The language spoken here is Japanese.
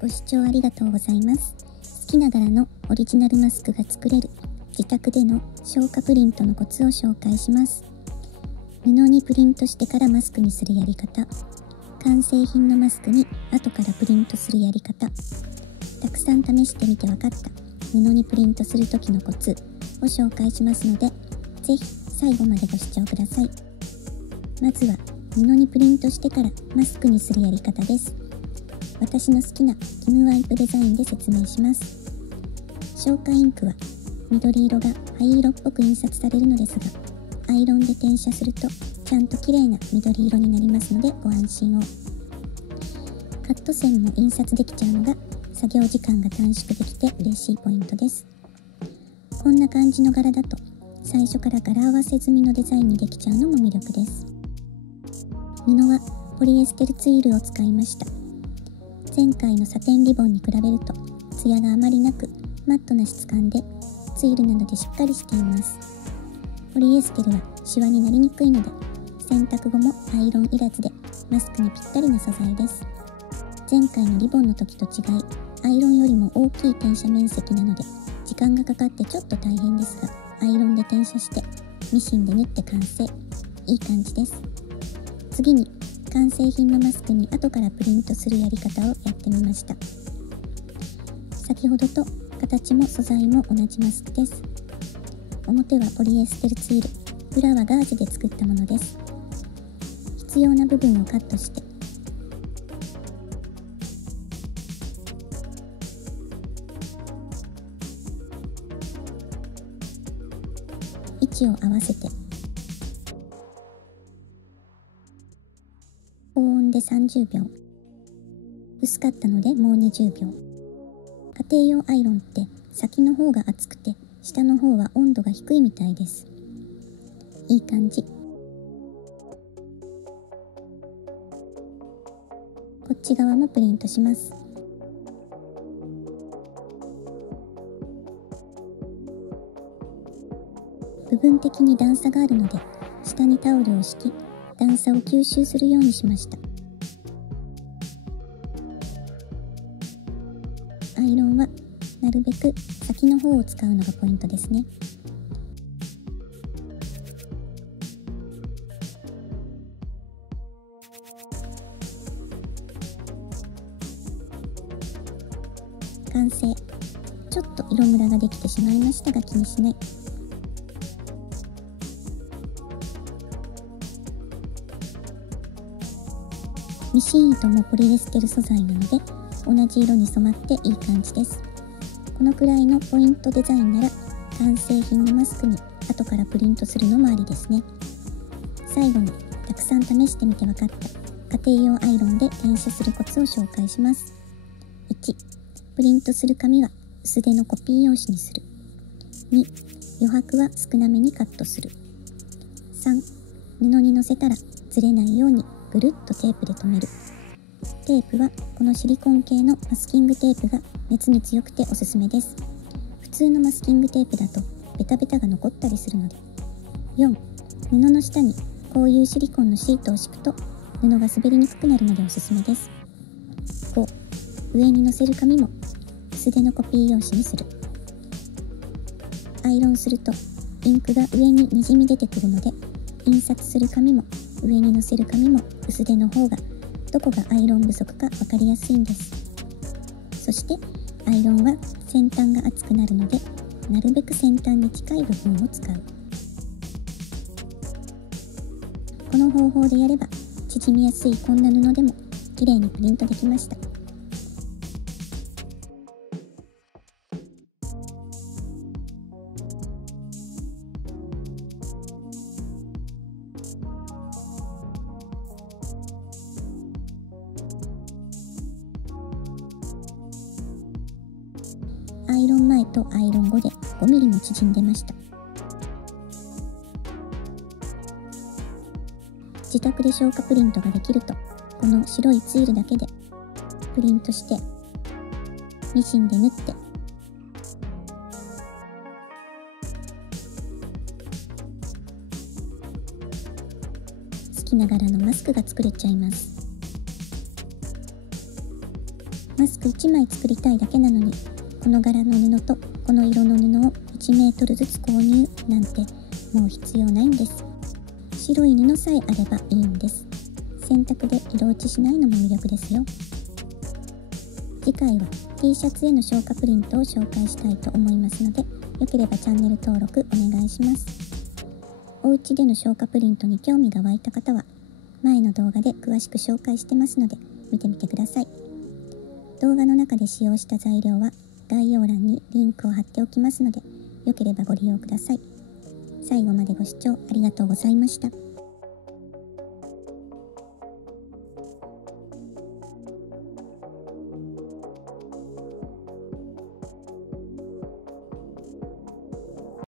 ご視聴ありがとうございます。好きな柄のオリジナルマスクが作れる自宅での消化プリントのコツを紹介します。布にプリントしてからマスクにするやり方、完成品のマスクに後からプリントするやり方、たくさん試してみて分かった布にプリントする時のコツを紹介しますので、ぜひ最後までご視聴ください。まずは布にプリントしてからマスクにするやり方です。私の好きなキムワイプデザインで説明します。消化インクは緑色が灰色っぽく印刷されるのですが、アイロンで転写するとちゃんと綺麗な緑色になりますのでご安心を。カット線も印刷できちゃうのが作業時間が短縮できて嬉しいポイントです。こんな感じの柄だと最初から柄合わせ済みのデザインにできちゃうのも魅力です。布はポリエステルツイールを使いました。前回のサテンリボンに比べるとツヤがあまりなくマットな質感でツイルなどでしっかりしています。ポリエステルはシワになりにくいので洗濯後もアイロンいらずでマスクにぴったりな素材です。前回のリボンの時と違いアイロンよりも大きい転写面積なので時間がかかってちょっと大変ですが、アイロンで転写してミシンで縫って完成。いい感じです。次に完成品のマスクに後からプリントするやり方をやってみました。先ほどと形も素材も同じマスクです。表はポリエステルツイル、裏はガーゼで作ったものです。必要な部分をカットして位置を合わせて高温で30秒、薄かったのでもう20秒。家庭用アイロンって先の方が熱くて下の方は温度が低いみたいです。いい感じ。こっち側もプリントします。部分的に段差があるので下にタオルを敷き段差を吸収するようにしました。アイロンはなるべく先の方を使うのがポイントですね。完成。ちょっと色ムラができてしまいましたが気にしない。ミシン糸もポリエステル素材なので同じ色に染まっていい感じです。このくらいのポイントデザインなら完成品のマスクに後からプリントするのもありですね。最後にたくさん試してみて分かった家庭用アイロンで転写するコツを紹介します。1、プリントする紙は薄手のコピー用紙にする。2、余白は少なめにカットする。3、布にのせたらずれないようにぐるっとテープで留める。テープはこのシリコン系のマスキングテープが熱に強くておすすめです。普通のマスキングテープだとベタベタが残ったりするので。4、布の下にこういうシリコンのシートを敷くと布が滑りにくくなるのでおすすめです。5、上にのせる紙も薄手のコピー用紙にする。アイロンするとインクが上ににじみ出てくるので、印刷する紙も上にのせる紙も薄手の方がどこがアイロン不足か分かりやすいんです。そしてアイロンは先端が熱くなるのでなるべく先端に近い部分を使う。この方法でやれば縮みやすいこんな布でも綺麗にプリントできました。アイロン前とアイロン後で5ミリも縮んでました。自宅で消化プリントができると、この白いツイルだけでプリントしてミシンで縫って好きな柄のマスクが作れちゃいます。マスク1枚作りたいだけなのに、この柄の布とこの色の布を1メートルずつ購入なんてもう必要ないんです。白い布さえあればいいんです。洗濯で色落ちしないのも魅力ですよ。次回は T シャツへの消化プリントを紹介したいと思いますので、よければチャンネル登録お願いします。お家での消化プリントに興味が湧いた方は、前の動画で詳しく紹介してますので見てみてください。動画の中で使用した材料は概要欄にリンクを貼っておきますので、よければご利用ください。最後までご視聴ありがとうございました。